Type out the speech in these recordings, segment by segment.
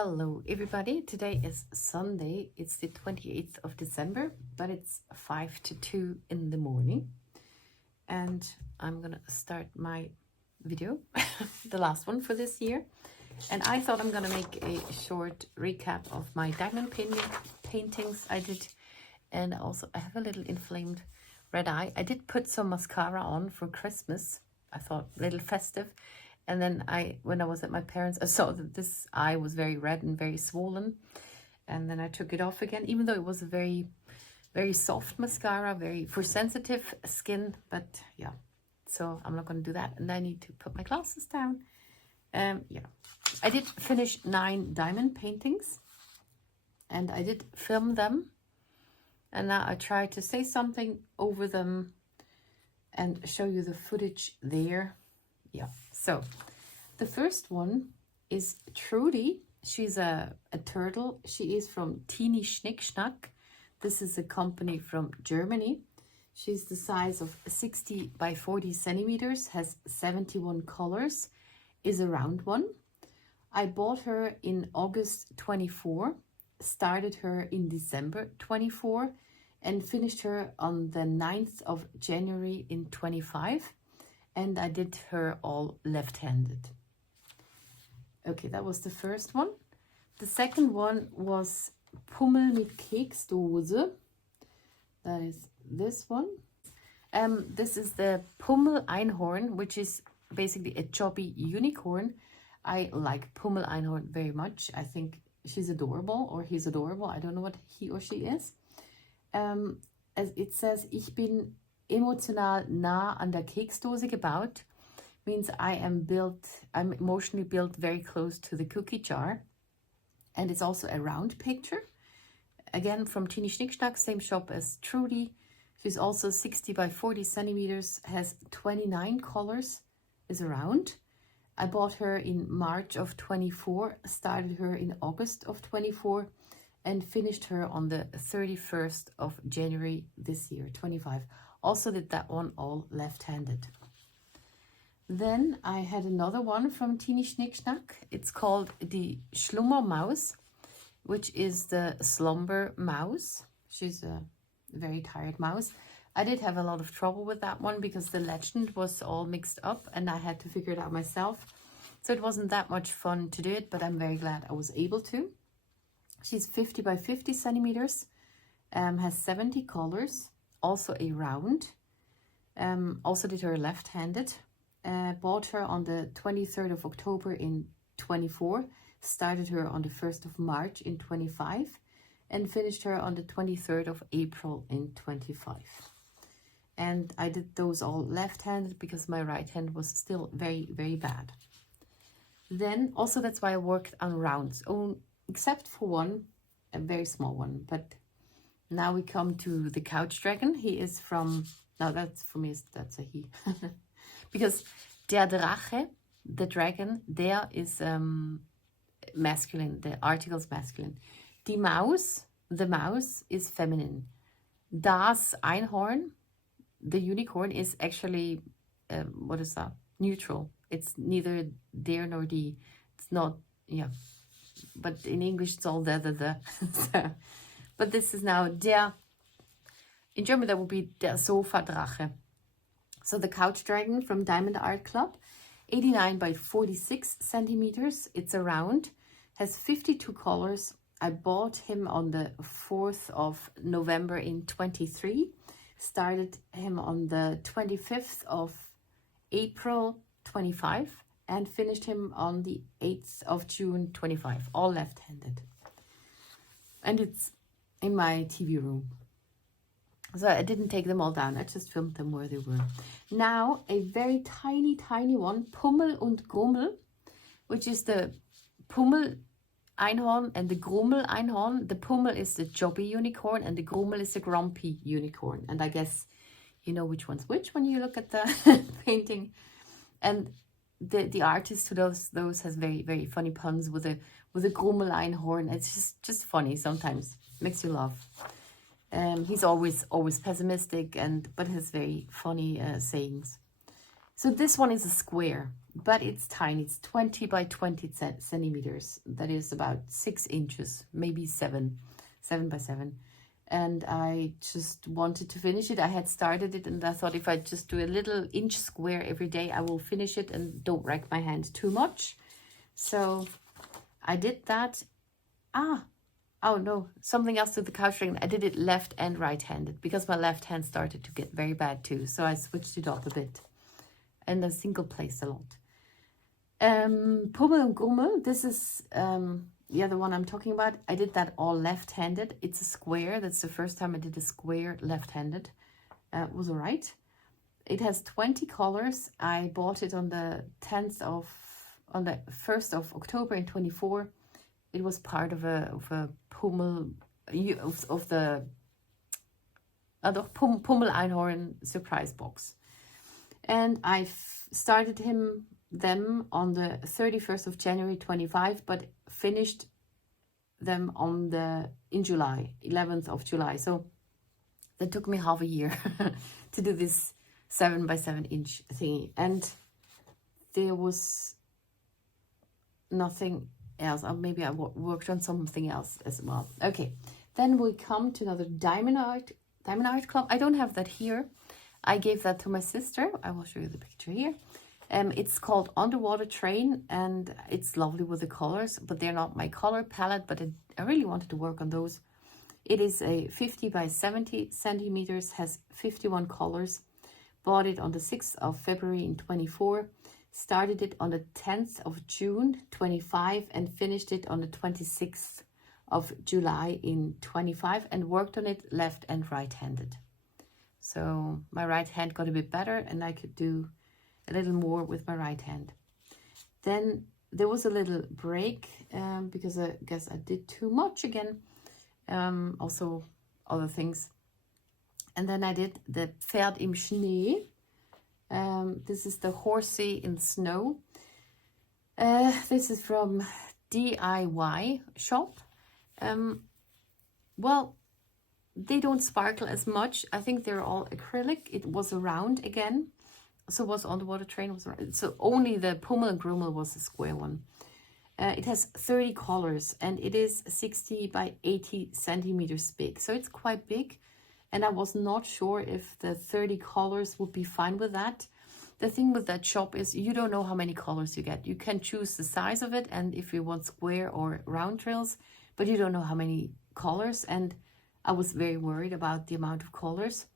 Hello everybody, today is Sunday, it's the 28th of December, but it's 5 to 2 in the morning and I'm gonna start my video, the last one for this year, and I thought I'm gonna make a short recap of my diamond paintings I did, and also I have a little inflamed red eye. I did put some mascara on for Christmas, I thought a little festive. And then when I was at my parents', I saw that this eye was very red and very swollen. And then I took it off again, even though it was a very, very soft mascara, very for sensitive skin. But yeah, so I'm not going to do that. And I need to put my glasses down. Yeah, I did finish 9 diamond paintings. And I did film them. And now I try to say something over them and show you the footage there. Yeah, so the first one is Trudy. She's a turtle. She is from Teeny Schnickschnack. This is a company from Germany. She's the size of 60 by 40 centimeters, has 71 colors, is a round one. I bought her in August 24, started her in December 24, and finished her on the 9th of January in 25. And I did her all left-handed. Okay, that was the first one. The second one was Pummel mit Keksdose. That is this one. This is the Pummel Einhorn, which is basically a chubby unicorn. I like Pummel Einhorn very much. I think she's adorable, or he's adorable. I don't know what he or she is. As it says, ich bin emotional nah an der Keksdose gebaut, means I'm emotionally built very close to the cookie jar. And it's also a round picture. Again, from Teeny Schnickschnack, same shop as Trudy. She's also 60 by 40 centimeters, has 29 colors, is a round. I bought her in March of 24, started her in August of 24, and finished her on the 31st of January this year, 25. Also did that one all left-handed. Then I had another one from Teeny Schnickschnack. It's called the Schlummermaus, which is the slumber mouse. She's a very tired mouse. I did have a lot of trouble with that one because the legend was all mixed up and I had to figure it out myself. So it wasn't that much fun to do it, but I'm very glad I was able to. She's 50 by 50 centimeters, has 70 colors. Also a round. Also did her left-handed. Bought her on the 23rd of October in 24. Started her on the 1st of March in 25. And finished her on the 23rd of April in 25. And I did those all left-handed because my right hand was still very, very bad. Then also that's why I worked on rounds. Except for one, a very small one. But now we come to the couch dragon. He is from, now that's for me, that's a he. Because der Drache, the dragon, der is masculine, the article's masculine. Die Maus, the mouse, is feminine. Das Einhorn, the unicorn, is actually, what is that? Neutral. It's neither der nor die. It's not, yeah. But in English, it's all the. So, but this is now der, in German that would be der Sofa-Drache. So the couch dragon from Diamond Art Club, 89 by 46 centimeters. It's a round, has 52 colors. I bought him on the 4th of November in 23. Started him on the 25th of April 25. And finished him on the 8th of June 25. All left-handed. And it's in my TV room. So I didn't take them all down. I just filmed them where they were. Now a very tiny, tiny one. Pummel und Grummel. Which is the Pummel Einhorn and the Grummel Einhorn. The Pummel is the chubby unicorn and the Grummel is the grumpy unicorn. And I guess you know which one's which when you look at the painting. And the artist who does those has very, very funny puns with a Grummel Einhorn. It's just funny sometimes. Makes you laugh. He's always pessimistic but has very funny sayings. So this one is a square, but it's tiny. It's 20 by 20 centimeters. That is about 6 inches, maybe 7 by 7. And I just wanted to finish it. I had started it and I thought if I just do a little inch square every day, I will finish it and don't wreck my hand too much. So I did that. Oh no, something else to the couch ring. I did it left and right-handed because my left hand started to get very bad too. So I switched it up a bit and I single placed a lot. Pummel und Grummel, this is the other one I'm talking about. I did that all left-handed. It's a square. That's the first time I did a square left-handed. It was all right. It has 20 colors. I bought it on the 1st of October in 24. It was part of a Pummel of the Pummel Einhorn surprise box. And I started them on the 31st of January 25, but finished them in July, 11th of July. So that took me half a year to do this 7 by 7 inch thingy. And there was nothing else. Or maybe I worked on something else as well. Okay, then we come to another Diamond Art Club. I don't have that here. I gave that to my sister. I will show you the picture here. It's called Underwater Train, and it's lovely with the colors, but they're not my color palette, but I really wanted to work on those. It is a 50 by 70 centimeters, has 51 colors. Bought it on the 6th of February in 24. Started it on the 10th of June 25 and finished it on the 26th of July in 25 and worked on it left and right-handed. So my right hand got a bit better and I could do a little more with my right hand. Then there was a little break because I guess I did too much again. Also other things. And then I did the Pferd im Schnee. This is the horsey in the snow. This is from DIY shop. Well, they don't sparkle as much. I think they're all acrylic. It was round again. So was Underwater Train was round. So only the Pummel and Grummel was a square one. It has 30 colors and it is 60 by 80 centimeters big. So it's quite big. And I was not sure if the 30 colors would be fine with that. The thing with that shop is you don't know how many colors you get. You can choose the size of it and if you want square or round drills, but you don't know how many colors. And I was very worried about the amount of colors.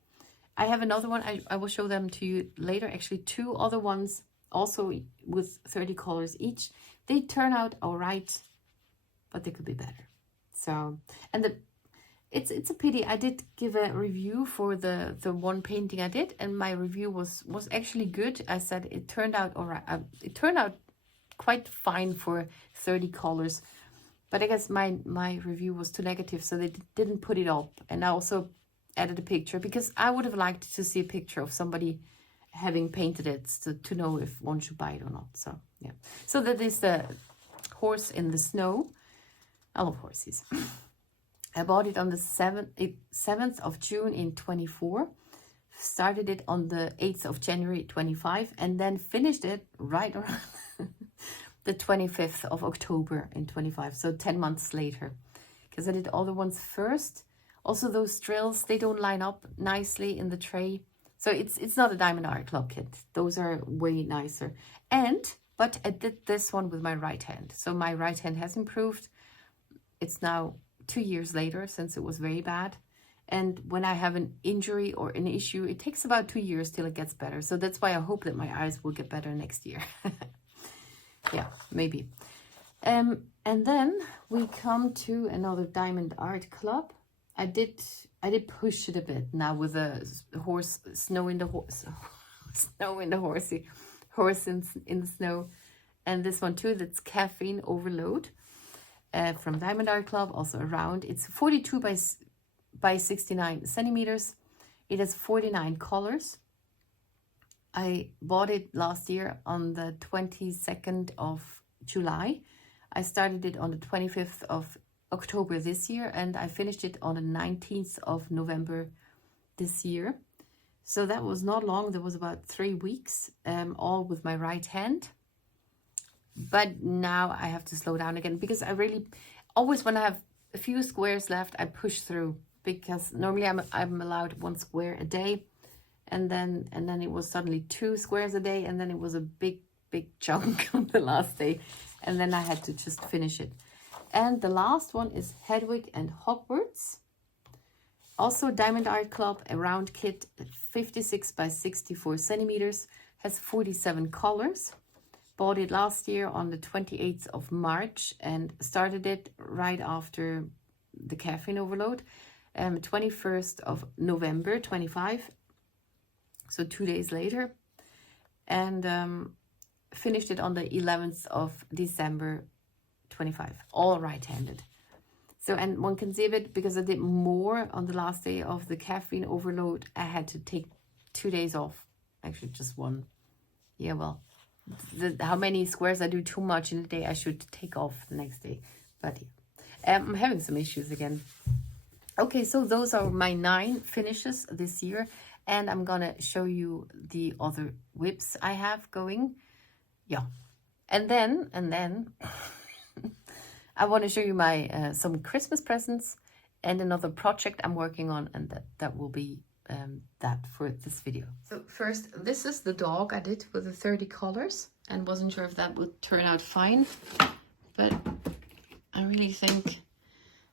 I have another one. I will show them to you later. Actually, 2 other ones also with 30 colors each. They turn out all right, but they could be better. So, and it's a pity. I did give a review for the one painting I did, and my review was actually good. I said it turned out all right. It turned out quite fine for 30 colors, but I guess my review was too negative, so they didn't put it up. And I also added a picture because I would have liked to see a picture of somebody having painted it to know if one should buy it or not. So yeah, so that is the horse in the snow. I love horses. I bought it on the 7th of June in 24, started it on the 8th of January 25, and then finished it right around the 25th of October in 25, so 10 months later, because I did all the ones first. Also, those drills, they don't line up nicely in the tray. So it's not a Diamond Art Club kit. Those are way nicer. But I did this one with my right hand. So my right hand has improved. It's now 2 years later since it was very bad. And when I have an injury or an issue, it takes about 2 years till it gets better. So that's why I hope that my eyes will get better next year. Yeah, maybe. And then we come to another Diamond Art Club. I did push it a bit now with a horse, snow in the horse, snow in the horsey, horse in the snow. And this one too, that's Caffeine Overload from Diamond Art Club, also around. It's 42 by 69 centimeters. It has 49 colors. I bought it last year on the 22nd of July. I started it on the 25th of October this year, and I finished it on the 19th of November this year. So that was not long. That was about 3 weeks, all with my right hand. But now I have to slow down again, because I really always, when I have a few squares left, I push through, because normally I'm allowed 1 square a day, and then it was suddenly 2 squares a day, and then it was a big chunk on the last day, and then I had to just finish it. And the last one is Hedwig and Hogwarts. Also Diamond Art Club, a round kit, 56 by 64 centimeters, has 47 colors. Bought it last year on the 28th of March and started it right after the caffeine overload, 21st of November 25, so 2 days later, and finished it on the 11th of December 25, all right-handed. So, and one can see a bit, because I did more on the last day of the caffeine overload, I had to take 2 days off, actually just 1. Yeah, well, how many squares I do too much in a day, I should take off the next day. But yeah, I'm having some issues again. Okay, so those are my 9 finishes this year, and I'm gonna show you the other whips I have going. Yeah, and then I want to show you my some Christmas presents and another project I'm working on, and that will be that for this video. So first, this is the dog I did with the 30 colors, and wasn't sure if that would turn out fine, but I really think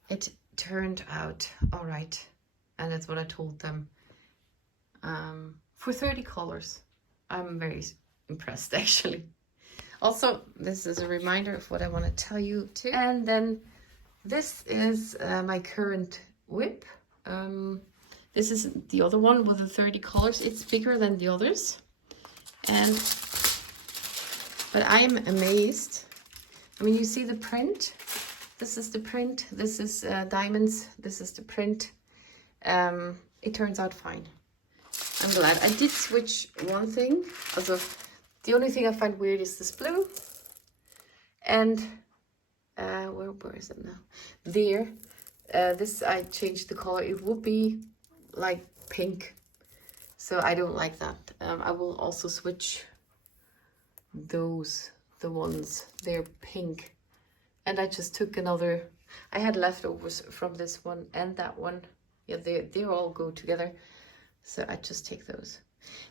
it turned out all right, and that's what I told them. For 30 colors, I'm very impressed, actually. Also, this is a reminder of what I want to tell you too. And then this is my current whip. This is the other one with the 30 colors. It's bigger than the others. But I am amazed. I mean, you see the print. This is the print. This is diamonds. This is the print. It turns out fine. I'm glad. I did switch one thing. Also, the only thing I find weird is this blue. And where is it now? There. This I changed the color. It would be like pink. So I don't like that. I will also switch those, the ones, they're pink. And I just took another, I had leftovers from this one and that one. Yeah, they all go together. So I just take those.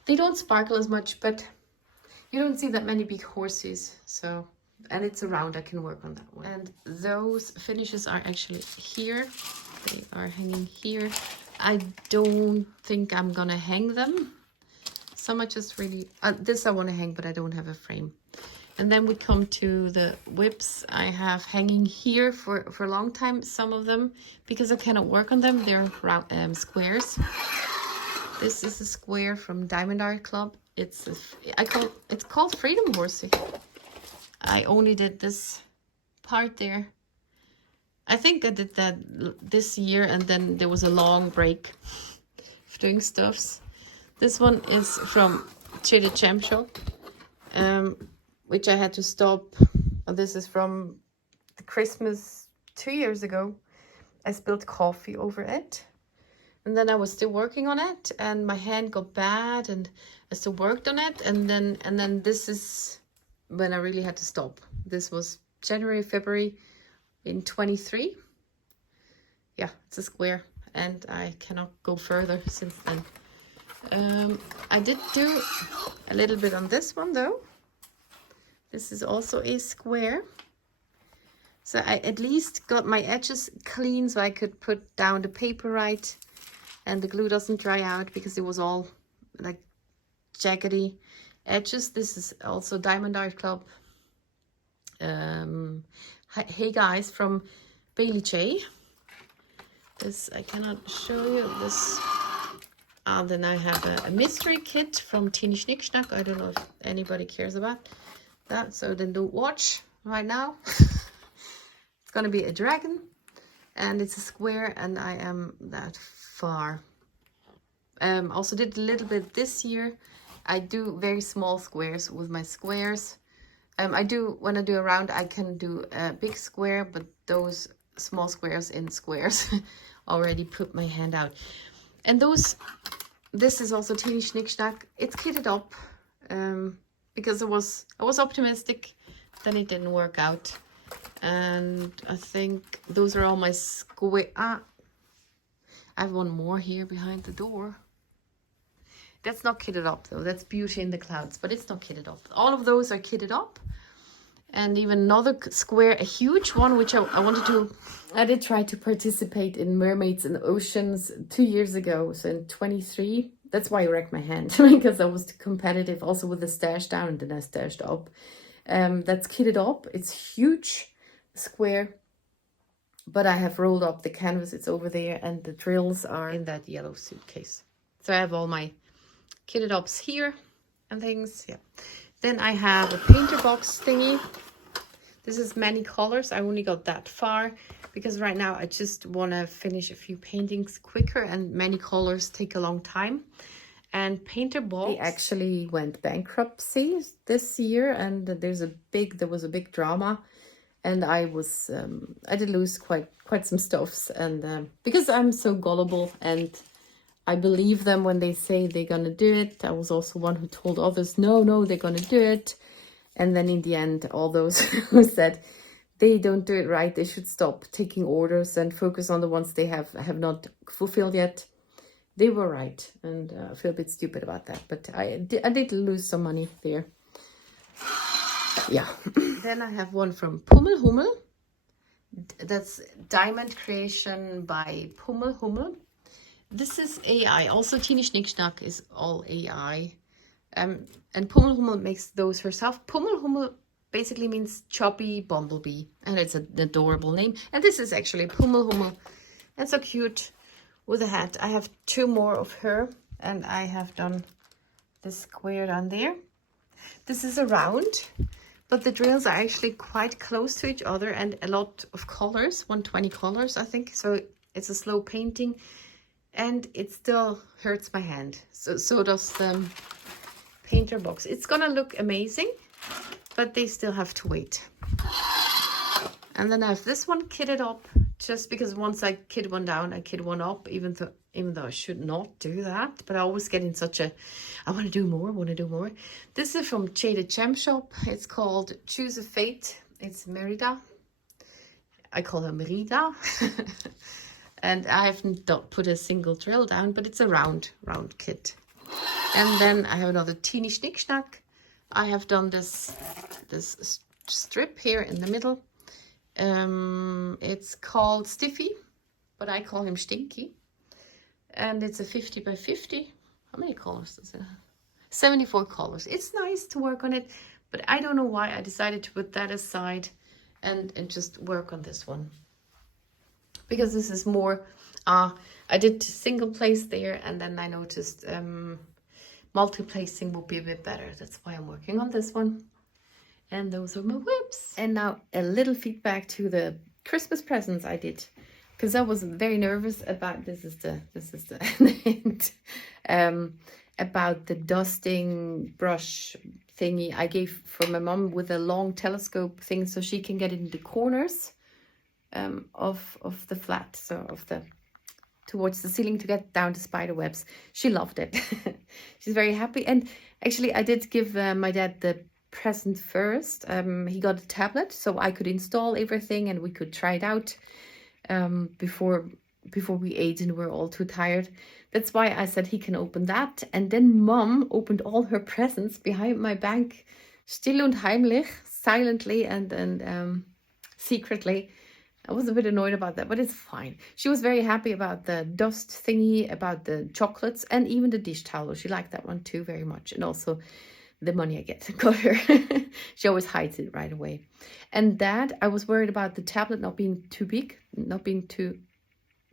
They don't sparkle as much, but you don't see that many big horses. So, and it's around, I can work on that one. And those finishes are actually here. They are hanging here. I don't think I'm gonna hang them. Some are just really, this I want to hang, but I don't have a frame. And then we come to the whips I have hanging here for a long time, some of them, because I cannot work on them. They're round, squares. This is a square from Diamond Art Club. It's called Freedom Horsey. I only did this part there. I think I did that this year, and then there was a long break of doing stuffs. This one is from Trader Champ Shop, which I had to stop. This is from the Christmas 2 years ago. I spilled coffee over it. And then I was still working on it, and my hand got bad, and I still worked on it. And then this is when I really had to stop. This was January, February in 23. Yeah, it's a square, and I cannot go further since then. I did do a little bit on this one though. This is also a square. So I at least got my edges clean so I could put down the paper right, and the glue doesn't dry out because it was all like jaggedy edges. This is also Diamond Art Club. Hey Guys from Bailey J. This I cannot show you this. Then I have a mystery kit from Teeny Schnick Schnack. I don't know if anybody cares about that, so then don't watch right now. It's gonna be a dragon, and it's a square, and I am that far. Also did a little bit this year. I do very small squares with my squares. When I do a round, I can do a big square, but those small squares in squares already put my hand out. And those this is also Teeny Schnick Schnack. It's kitted up because I was optimistic, then it didn't work out. And I think those are all my square. I have one more here behind the door. That's not kitted up though. That's Beauty in the Clouds, but it's not kitted up. All of those are kitted up. And even another square, a huge one, which I wanted to... I did try to participate in Mermaids in Oceans 2 years ago, so in 23. That's why I wrecked my hand, because I was too competitive, also with the stash down and then I stashed up. That's kitted up. It's huge square, but I have rolled up the canvas. It's over there, and the drills are in that yellow suitcase. So I have all my kitted ups here and things, yeah. Then I have a painter box thingy. This is many colors. I only got that far because right now I just want to finish a few paintings quicker, and many colors take a long time. And painter box, they actually went bankruptcy this year, and there was a big drama, and I did lose quite some stuffs, and because I'm so gullible and I believe them when they say they're gonna do it. I was also one who told others, no, they're gonna do it. And then in the end, all those who said they don't do it right, they should stop taking orders and focus on the ones they have not fulfilled yet. They were right, and I feel a bit stupid about that. But I did lose some money there. Yeah. Then I have one from Pummel Hummel. That's Diamond Creation by Pummel Hummel. This is AI. Also, Teeny Schnick Schnack is all AI. And Pummel Hummel makes those herself. Pummel Hummel basically means chubby bumblebee. And it's an adorable name. And this is actually Pummel Hummel. And so cute with a hat. I have 2 more of her. And I have done this square down there. This is a round. But the drills are actually quite close to each other. And a lot of colors. 120 colors, I think. So it's a slow painting. And it still hurts my hand. So does the painter box. It's gonna look amazing, but they still have to wait. And then I have this one kitted up, just because once I kit one down, I kit one up, even though I should not do that. But I always get in such a, I want to do more. This is from Jada Gem Shop. It's called Choose a Fate. It's Merida. I call her Merida. And I haven't put a single drill down, but it's a round kit. And then I have another Teeny Schnick Schnack. I have done this strip here in the middle. It's called Stiffy, but I call him Stinky. And it's a 50 by 50. How many colors does it have? 74 colors. It's nice to work on it, but I don't know why I decided to put that aside and just work on this one. Because this is more, I did single place there, and then I noticed multi-placing would be a bit better. That's why I'm working on this one. And those are my whips. And now a little feedback to the Christmas presents I did, because I was very nervous about, this is the hint, about the dusting brush thingy I gave for my mom with a long telescope thing, so she can get in the corners of the flat, so towards the ceiling to get down to spider webs. She loved it. She's very happy. And actually I did give my dad the present first. He got a tablet, so I could install everything and we could try it out before we ate and we're all too tired. That's why I said he can open that. And then Mom opened all her presents behind my back, still und heimlich, silently and secretly. I was a bit annoyed about that, but it's fine. She was very happy about the dust thingy, about the chocolates, and even the dish towel. She liked that one too very much. And also the money I got her. She always hides it right away. And Dad, I was worried about the tablet not being too big, not being too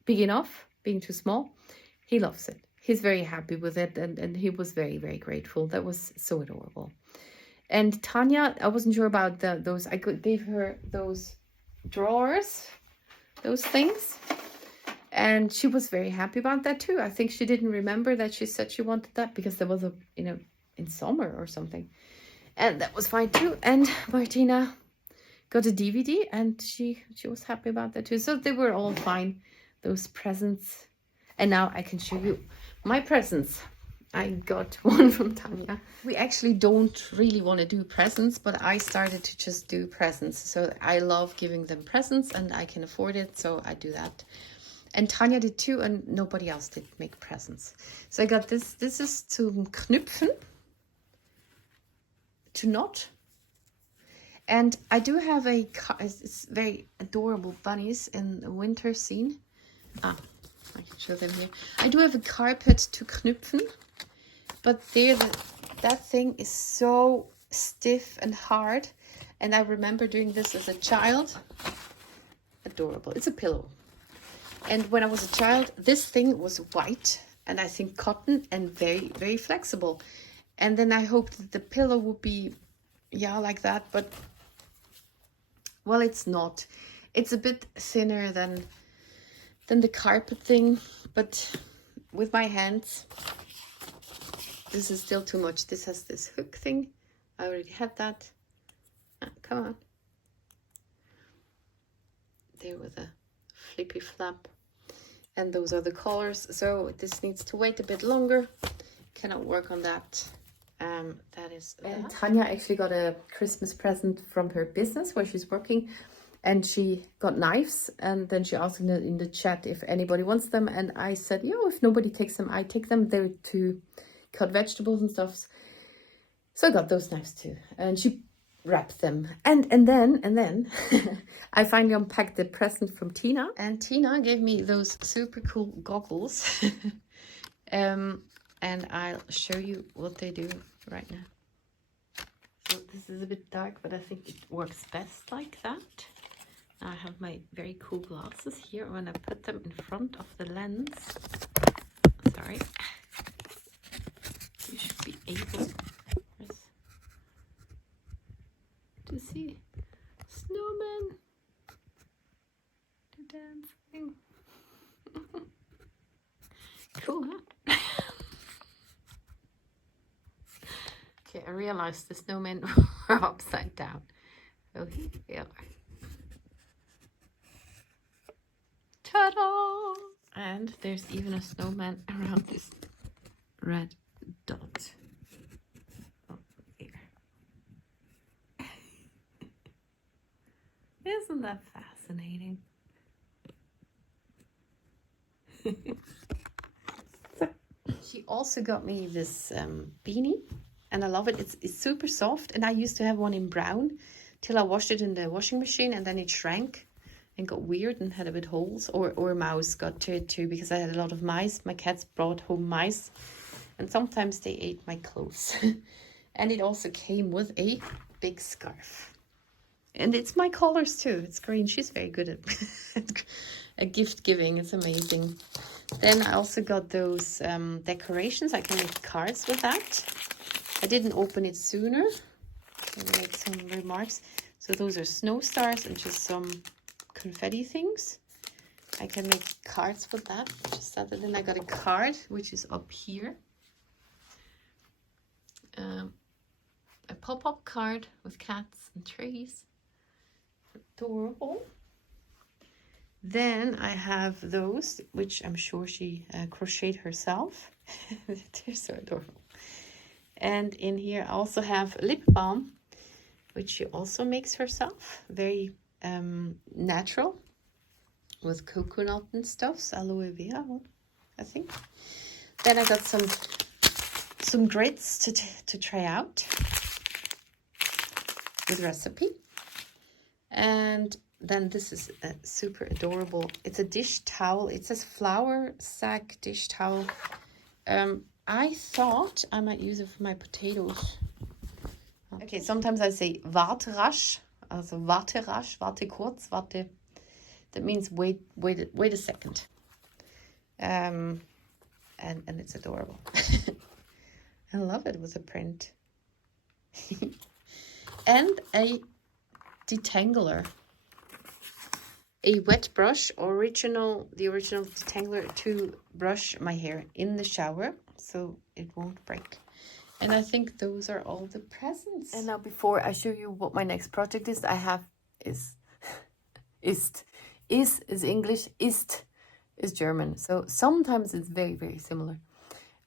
big enough, being too small. He loves it. He's very happy with it, and he was very, very grateful. That was so adorable. And Tanya, I wasn't sure about those. I gave her those drawers, those things, and she was very happy about that too. I think she didn't remember that she said she wanted that because there was a, in summer or something, and that was fine too. And Martina got a DVD, and she was happy about that too. So they were all fine, those presents. And now I can show you My presents. I got one from Tanya. We actually don't really want to do presents, but I started to just do presents. So I love giving them presents and I can afford it, so I do that. And Tanya did too, and nobody else did make presents. So I got this. This is zum Knüpfen, to knot. And I do have it's very adorable bunnies in the winter scene. Ah, I can show them here. I do have a carpet to knüpfen, but that thing is so stiff and hard. And I remember doing this as a child. Adorable. It's a pillow. And when I was a child, this thing was white and I think cotton and very, very flexible. And then I hoped that the pillow would be, yeah, like that. But, well, it's not. It's a bit thinner than the carpet thing. But with my hands, this is still too much. This has this hook thing. I already had that. Come on. There with a flippy flap. And those are the colors. So this needs to wait a bit longer. Cannot work on that. That is that. And Tanya actually got a Christmas present from her business where she's working. And she got knives. And then she asked in the chat if anybody wants them. And I said, yeah, if nobody takes them, I take them. They're to cut vegetables and stuff. So I got those knives too. And she wrapped them. And then I finally unpacked the present from Tina. And Tina gave me those super cool goggles. And I'll show you what they do right now. So this is a bit dark, but I think it works best like that. I have my very cool glasses here. When I put them in front of the lens, sorry, you should be able to see snowmen do dancing. Cool, huh? Okay, I realized the snowmen were upside down. So here we are. Ta-da! And there's even a snowman around this red dot. Oh, here. Isn't that fascinating? She also got me this beanie, and I love it. It's super soft, and I used to have one in brown till I washed it in the washing machine, and then it shrank and got weird and had a bit holes, or a mouse got to it too, because I had a lot of mice. My cats brought home mice, and sometimes they ate my clothes. And it also came with a big scarf. And it's my colors too. It's green. She's very good at gift giving. It's amazing. Then I also got those decorations. I can make cards with that. I didn't open it sooner. I'll make some remarks. So those are snow stars and just some confetti things. I can make cards with that. Just that. And then I got a card which is up here. A pop-up card with cats and trees. Adorable. Then I have those, which I'm sure she crocheted herself. They're so adorable. And in here I also have lip balm, which she also makes herself. Very natural, with coconut and stuff. Aloe vera, I think. Then I got some grits to try out with recipe. And then this is a super adorable. It's a dish towel. It says flour sack dish towel. I thought I might use it for my potatoes. Okay, sometimes I say warte rasch. Also warte rasch, warte kurz, warte. That means wait a second. And it's adorable. I love it with a print. And a detangler. A wet brush, the original detangler to brush my hair in the shower so it won't break. And I think those are all the presents. And now before I show you what my next project is, I have is English, ist is German. So sometimes it's very, very similar.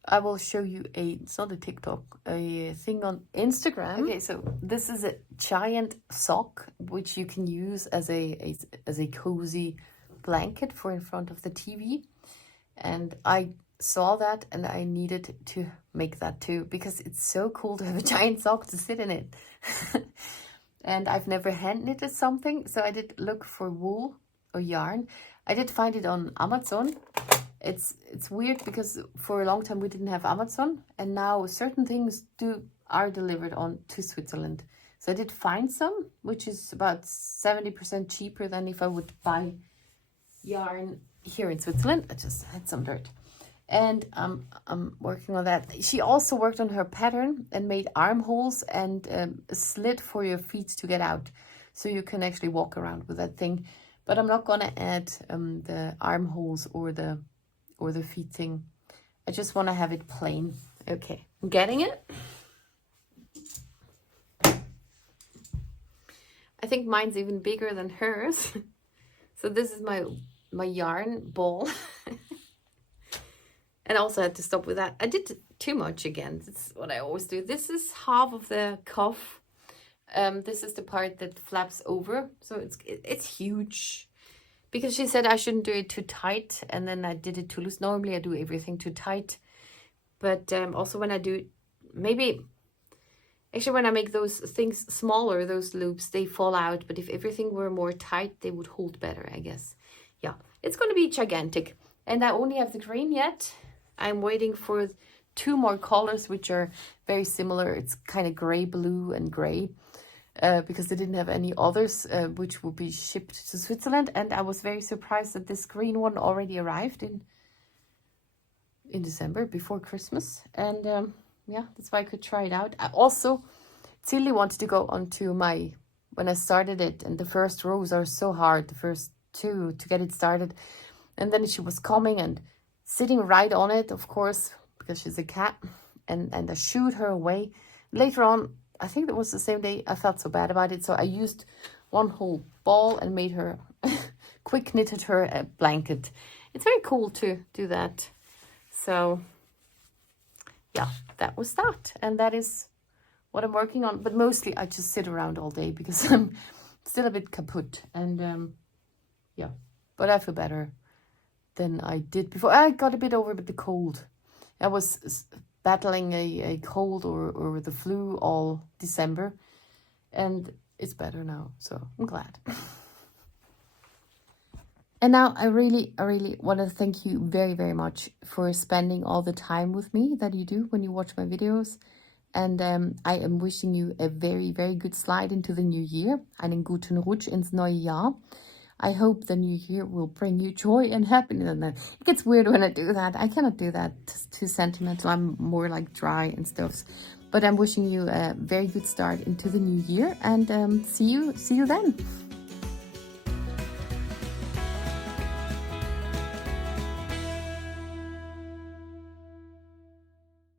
I will show you it's not a TikTok, a thing on Instagram. Okay, so this is a giant sock, which you can use as a cozy blanket for in front of the TV. And I saw that and I needed to make that too, because it's so cool to have a giant sock to sit in it. And I've never hand knitted something, so I did look for wool or yarn. I did find it on Amazon. It's weird because for a long time we didn't have Amazon, and now certain things are delivered on to Switzerland. So I did find some, which is about 70% cheaper than if I would buy yarn here in Switzerland. I just had some dirt. And I'm working on that. She also worked on her pattern and made armholes and a slit for your feet to get out, so you can actually walk around with that thing. But I'm not gonna add the armholes or the feet thing. I just want to have it plain. Okay, I'm getting it. I think mine's even bigger than hers. So this is my yarn ball. And I also had to stop with that. I did too much again. That's what I always do. This is half of the cuff. This is the part that flaps over. So it's huge. Because she said I shouldn't do it too tight. And then I did it too loose. Normally I do everything too tight. But also when I do, actually when I make those things smaller, those loops, they fall out. But if everything were more tight, they would hold better, I guess. Yeah, it's going to be gigantic. And I only have the green yet. I'm waiting for 2 more colors, which are very similar. It's kind of gray, blue, and gray, because they didn't have any others, which will be shipped to Switzerland. And I was very surprised that this green one already arrived in December, before Christmas. And yeah, that's why I could try it out. I also, Tilly wanted to go onto when I started it, and the first rows are so hard, the first 2, to get it started. And then she was coming and sitting right on it, of course, because she's a cat, and I shooed her away. Later on, I think it was the same day, I felt so bad about it, so I used one whole ball and made her, quick knitted her a blanket. It's very cool to do that. So, yeah, that was that. And that is what I'm working on. But mostly I just sit around all day because I'm still a bit kaput. And, yeah, but I feel better than I did before. I got a bit over with the cold. I was battling a cold or the flu all December, and it's better now, so I'm glad. And now I really want to thank you very, very much for spending all the time with me that you do when you watch my videos. And I am wishing you a very, very good slide into the new year. Einen guten Rutsch ins neue Jahr. I hope the new year will bring you joy and happiness. And it gets weird when I do that. I cannot do that. It's too sentimental. I'm more like dry and stuff. But I'm wishing you a very good start into the new year. And see you then.